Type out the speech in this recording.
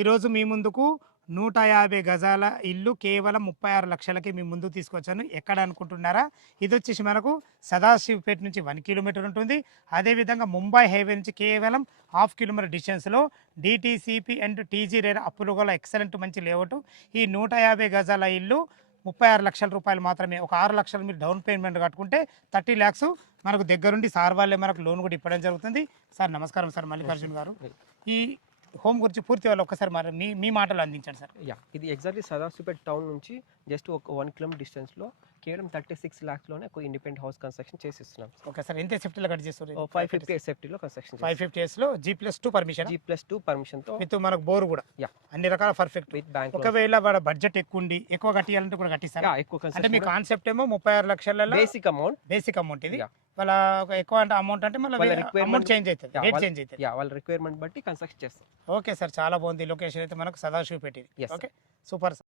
ఈరోజు మీ ముందుకు 150 గజాల ఇల్లు కేవలం 36 లక్షలకి మీ ముందుకు తీసుకొచ్చాను. ఎక్కడ అనుకుంటున్నారా? ఇది వచ్చేసి మనకు సదాశివపేట నుంచి 1 కిలోమీటర్ ఉంటుంది. అదేవిధంగా ముంబై హైవే నుంచి కేవలం హాఫ్ కిలోమీటర్ డిస్టెన్స్లో డిటీసీపీ అండ్ టీజీ రేర్ అప్పులు గల ఎక్సలెంట్ మంచి లేఅవుట్. ఈ 150 గజాల ఇల్లు 36 లక్షల రూపాయలు మాత్రమే. ఒక 6 లక్షలు మీరు డౌన్ పేమెంట్ కట్టుకుంటే 30 ల్యాక్స్ మనకు దగ్గరుండి సార్ వాళ్ళే మనకు లోన్ కూడా ఇవ్వడం జరుగుతుంది. సార్ నమస్కారం సార్ మల్లికార్జున్ గారు. ఈ హోమ్ గురించి పూర్తి వాళ్ళు ఒక్కసారి మరి మీ మాటలు అందించండి సార్. ఇది ఎగ్జాక్ట్లీ సదాశివపేట టౌన్ నుంచి జస్ట్ ఒక 1 కిలోమీటర్ డిస్టెన్స్లో కేవలం 36 lakhsలోనే ఒక ఇండిపెండెంట్ హౌస్ కన్స్ట్రక్షన్ చేసిస్తున్నాం. ఓకే సార్, ఎంత సేఫ్టీలో కట్ చేస్తారు? 550 సేఫ్టీలో కన్స్ట్రక్షన్ 550 ఇయర్స్లో G+2 పర్మిషన్, G+2 పర్మిషన్తో విత్ మనకు బోర్ కూడా అన్ని రకాల పర్ఫెక్ట్ విత్ బ్యాంక్. ఒకవేళ వాడు బడ్జెట్ ఎక్కువ ఉండి ఎక్కువ కట్టియాలంటే కూడా కట్టిస్తారు. ఎక్కువ అంటే మీ కాన్సెప్ట్ ఏమో 36 లక్షల బేసిక్ అమౌంట్ ఇది. వాళ్ళ ఎక్కువ అంటే అమౌంట్ అంటే మళ్ళీ అమౌంట్ చేంజ్ అవుతుంది, రేట్ చేంజ్ అవుతుంది. వాళ్ళ రిక్వైర్మెంట్ బట్టి కన్స్ట్రక్షన్ చేస్తాం. ఓకే సార్, చాలా బాగుంది. లొకేషన్ అయితే మనకు సదాశివపేట. Okay super.